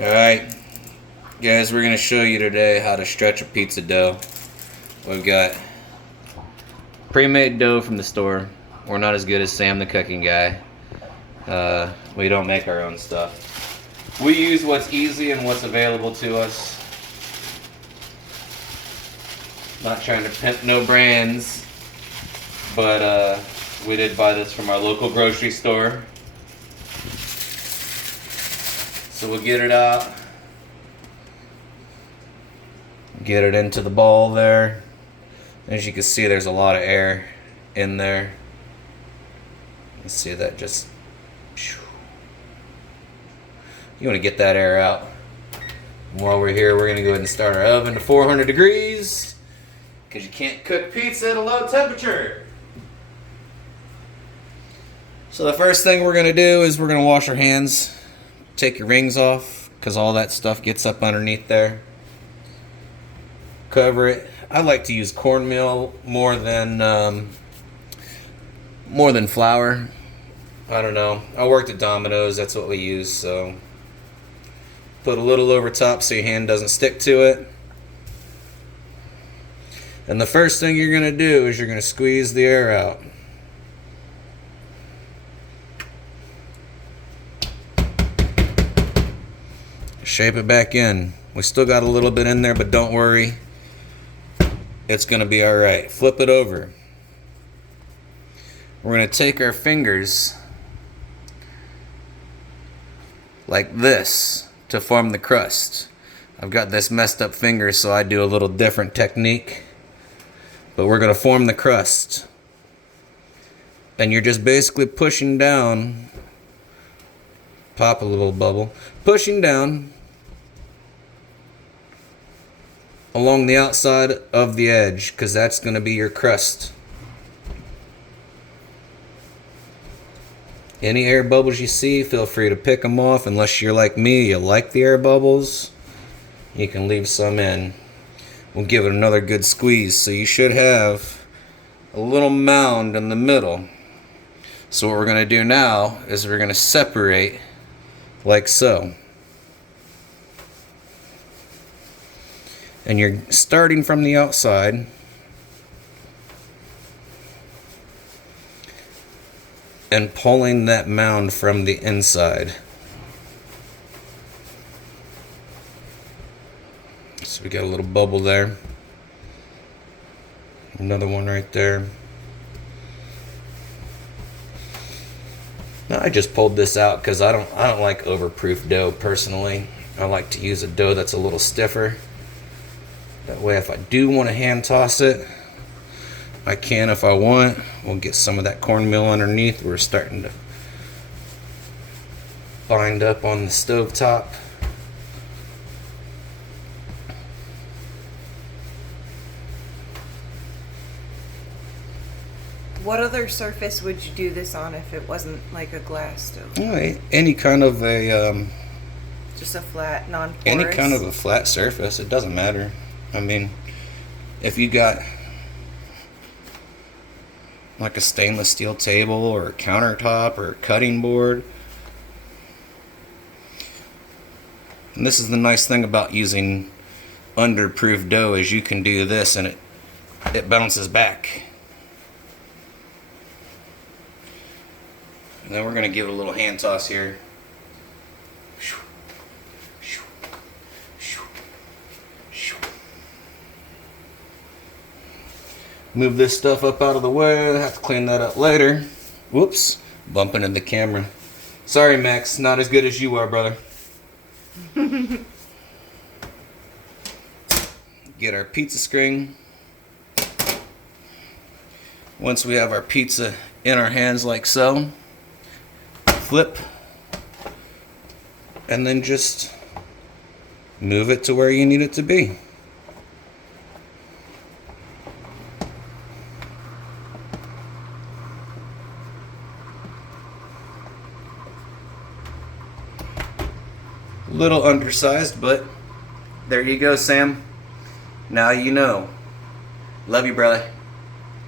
Alright, guys, we're going to show you today how to stretch a pizza dough. We've got pre-made dough from the store. We're not as good as Sam the cooking guy. We don't make our own stuff. We use what's easy and what's available to us. Not trying to pimp no brands, but we did buy this from our local grocery store. So we'll get it out, get it into the ball there. As you can see, there's a lot of air in there. Let's see that just, you want to get that air out. While we're here, we're going to go ahead and start our oven to 400 degrees because you can't cook pizza at a low temperature. So the first thing we're going to do is we're going to wash our hands. Take your rings off because all that stuff gets up underneath there. Cover it. I like to use cornmeal more than flour. I don't know. I worked at Domino's. That's what we use. So put a little over top so your hand doesn't stick to it. And the first thing you're going to do is you're going to squeeze the air out. Shape it back in. We still got a little bit in there, but don't worry. It's going to be alright. Flip it over. We're going to take our fingers like this to form the crust. I've got this messed up finger, so I do a little different technique. But we're going to form the crust. And you're just basically pushing down. Pop a little bubble. Pushing down along the outside of the edge, because that's going to be your crust. Any air bubbles you see, feel free to pick them off. Unless you're like me, you like the air bubbles, you can leave some in. We'll give it another good squeeze. So you should have a little mound in the middle. So what we're going to do now is we're going to separate like so. And you're starting from the outside. And pulling that mound from the inside. So we got a little bubble there. Another one right there. Now I just pulled this out because I don't like overproof dough personally. I like to use a dough that's a little stiffer. That way if I do want to hand toss it, I can if I want. We'll get some of that cornmeal underneath. We're starting to bind up on the stove top. What other surface would you do this on if it wasn't like a glass stove? Any kind of a just a flat, non-porous? Any kind of a flat surface. It doesn't matter. I mean, if you got like a stainless steel table or a countertop or a cutting board. And this is the nice thing about using underproof dough is you can do this and it bounces back. And then we're going to give it a little hand toss here. Move this stuff up out of the way. I'll have to clean that up later. Whoops. Bumping into the camera. Sorry, Max. Not as good as you are, brother. Get our pizza string. Once we have our pizza in our hands like so, flip. And then just move it to where you need it to be. Little undersized, but there you go, Sam. Now you know. Love you, brother.